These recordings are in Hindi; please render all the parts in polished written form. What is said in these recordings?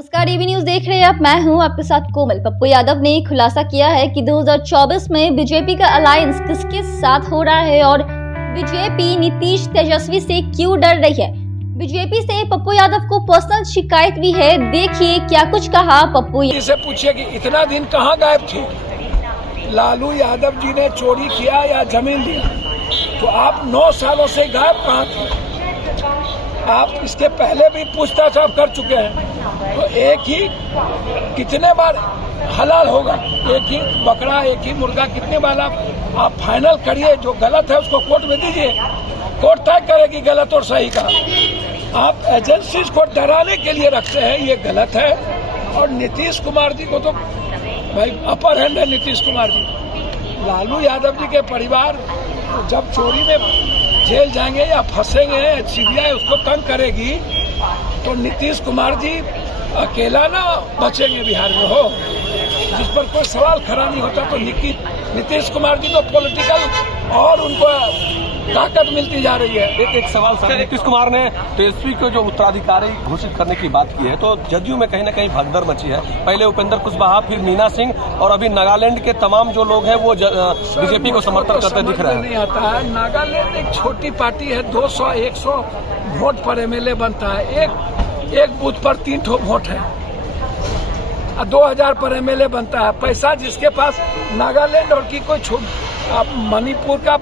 नमस्कार, टीवी न्यूज देख रहे हैं आप। मैं हूं आपके साथ कोमल। पप्पू यादव ने खुलासा किया है कि 2024 में बीजेपी का अलायंस किसके साथ हो रहा है और बीजेपी नीतीश तेजस्वी से क्यों डर रही है। बीजेपी से पप्पू यादव को पर्सनल शिकायत भी है। देखिए क्या कुछ कहा पप्पू। इसे पूछिए कि इतना दिन कहाँ गायब थे। लालू यादव जी ने चोरी किया या जमीन दी, तो आप 9 सालों से गायब कहाँ थे। आप इसके पहले भी पूछताछ आप कर चुके हैं, तो एक ही कितने बार हलाल होगा। एक ही बकरा, एक ही मुर्गा, कितने बार आप फाइनल करिए। जो गलत है उसको कोर्ट में दीजिए, कोर्ट तय करेगी गलत और सही का। आप एजेंसी को डराने के लिए रखते हैं, ये गलत है। और नीतीश कुमार जी को तो भाई अपर हैंड है। नीतीश कुमार जी, लालू यादव जी के परिवार जब चोरी में जेल जाएंगे या फंसेंगे, सीबीआई उसको तंग करेगी, तो नीतीश कुमार जी अकेला ना बचेंगे बिहार में। हो जिस पर कोई सवाल खड़ा नहीं होता, तो नीतीश कुमार जी तो पॉलिटिकल और उनको ताकत मिलती जा रही है। एक सवाल सर, नीतीश कुमार ने तेजस्वी को जो उत्तराधिकारी घोषित करने की बात की है, तो जदयू में कहीं न कहीं भगदड़ मची है। पहले उपेंद्र कुशवाहा, फिर मीना सिंह और अभी नागालैंड के तमाम जो लोग हैं वो बीजेपी को समर्थन करते दिख रहे हैं। नहीं आता है। नागालैंड एक छोटी पार्टी है, 200-100 वोट पर एमएलए बनता है। एक बूथ पर 3 वोट है, 2000 पर एमएलए बनता है। पैसा जिसके पास नागालैंड और की कोई आप मणिपुर का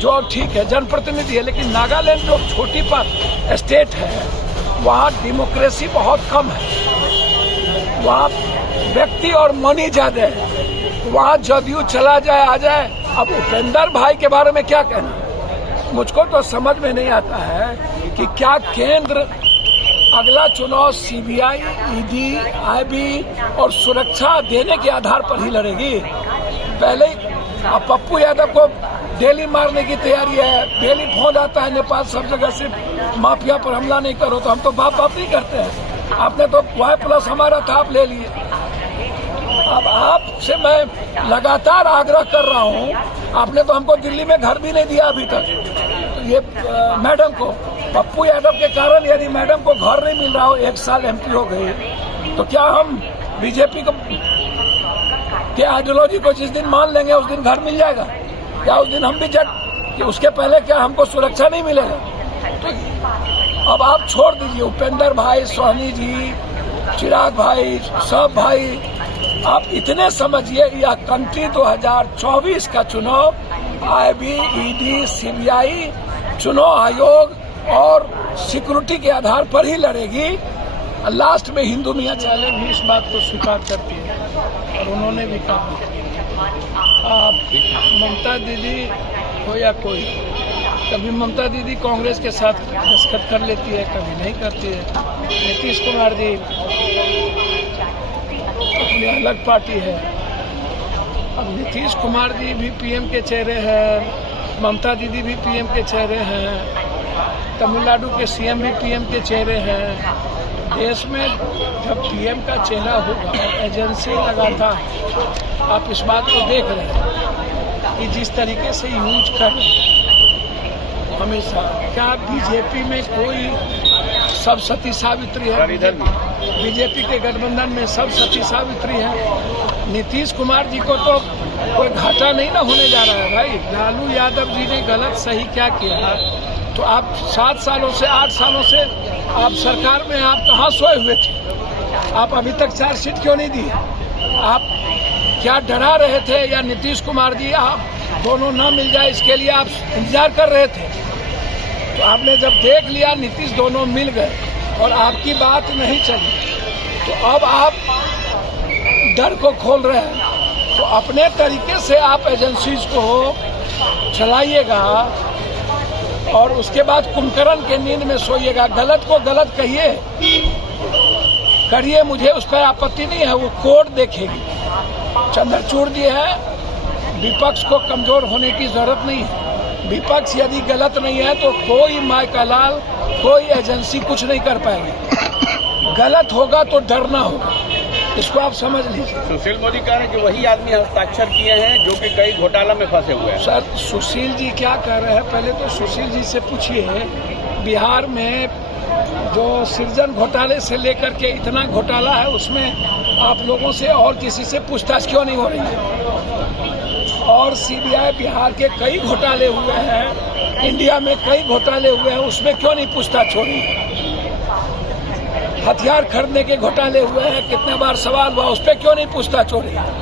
जो ठीक है जनप्रतिनिधि है, लेकिन नागालैंड जो छोटी पर स्टेट है, वहाँ डेमोक्रेसी बहुत कम है। वहाँ व्यक्ति और मनी ज्यादा है। वहाँ जदयू चला जाए आ जाए। अब उपेंद्र भाई के बारे में क्या कहना, मुझको तो समझ में नहीं आता है कि क्या केंद्र अगला चुनाव सीबीआई, ईडी, आईबी और सुरक्षा देने के आधार पर ही लड़ेगी। पहले अब पप्पू यादव को डेली मारने की तैयारी है। डेली फोन आता है नेपाल सब जगह से, माफिया पर हमला नहीं करो। तो हम तो बाप नहीं करते हैं। आपने तो Y+ हमारा था, आप ले लिए। अब आपसे मैं लगातार आग्रह कर रहा हूँ, आपने तो हमको दिल्ली में घर भी नहीं दिया अभी तक। तो ये मैडम को, पप्पू यादव के कारण यदि मैडम को घर नहीं मिल रहा हो, 1 साल MP हो गई, तो क्या हम बीजेपी को के आइडियोलॉजी को जिस दिन मान लेंगे उस दिन घर मिल जाएगा? क्या उस दिन हम भी कि उसके पहले क्या हमको सुरक्षा नहीं मिलेगा? तो अब आप छोड़ दीजिए। उपेंद्र भाई, सोनी जी, चिराग भाई, सब भाई, आप इतने समझिए, यह कंट्री 2024 का चुनाव IB, ED, CBI, चुनाव आयोग और सिक्योरिटी के आधार पर ही लड़ेगी। लास्ट में हिंदू मियाँ चाले भी इस बात को स्वीकार करती है, और उन्होंने भी कहा, आप ममता दीदी हो या कोई, कभी ममता दीदी कांग्रेस के साथ दस्तखत कर लेती है, कभी नहीं करती है। नीतीश कुमार जी अपनी अलग पार्टी है। अब नीतीश कुमार जी भी PM के चेहरे हैं, ममता दीदी भी PM के चेहरे हैं, तमिलनाडु के CM भी PM के चेहरे हैं। देश में जब PM का चेहरा होगा, एजेंसी लगातार, आप इस बात को देख रहे हैं कि जिस तरीके से यूज कर हमेशा, क्या बीजेपी में कोई सब सती सावित्री है? बीजेपी के गठबंधन में सब सती सावित्री है। नीतीश कुमार जी को तो कोई घाटा नहीं ना होने जा रहा है भाई। लालू यादव जी ने गलत सही क्या किया, तो आप 7 सालों से 8 सालों से आप सरकार में, आप कहाँ सोए हुए थे? आप अभी तक चार्जशीट क्यों नहीं दी? आप क्या डरा रहे थे, या नीतीश कुमार जी आप दोनों ना मिल जाए इसके लिए आप इंतजार कर रहे थे? तो आपने जब देख लिया नीतीश दोनों मिल गए और आपकी बात नहीं चली, तो अब आप डर को खोल रहे हैं। तो अपने तरीके से आप एजेंसीज को चलाइएगा और उसके बाद कुंभकर्ण के नींद में सोइएगा। गलत को गलत करिए, मुझे उस पर आपत्ति नहीं है, वो कोर्ट देखेगी। चंद्रचूड़ जी है, विपक्ष को कमजोर होने की जरूरत नहीं है। विपक्ष यदि गलत नहीं है तो कोई माय का लाल, कोई एजेंसी कुछ नहीं कर पाएगी। गलत होगा तो डरना होगा, इसको आप समझ लीजिए। सुशील मोदी कह रहे हैं कि वही आदमी हस्ताक्षर किए हैं जो कि कई घोटाला में फंसे हुए हैं। सर, सुशील जी क्या कह रहे हैं, पहले तो सुशील जी से पूछिए। बिहार में जो सृजन घोटाले से लेकर के इतना घोटाला है, उसमें आप लोगों से और किसी से पूछताछ क्यों नहीं हो रही है? और सीबीआई बिहार के कई घोटाले हुए हैं, इंडिया में कई घोटाले हुए हैं, उसमें क्यों नहीं पूछताछ हो रही है? हथियार खरीदने के घोटाले हुए हैं, कितने बार सवाल हुआ, उस पर क्यों नहीं पूछताछ हो रही है?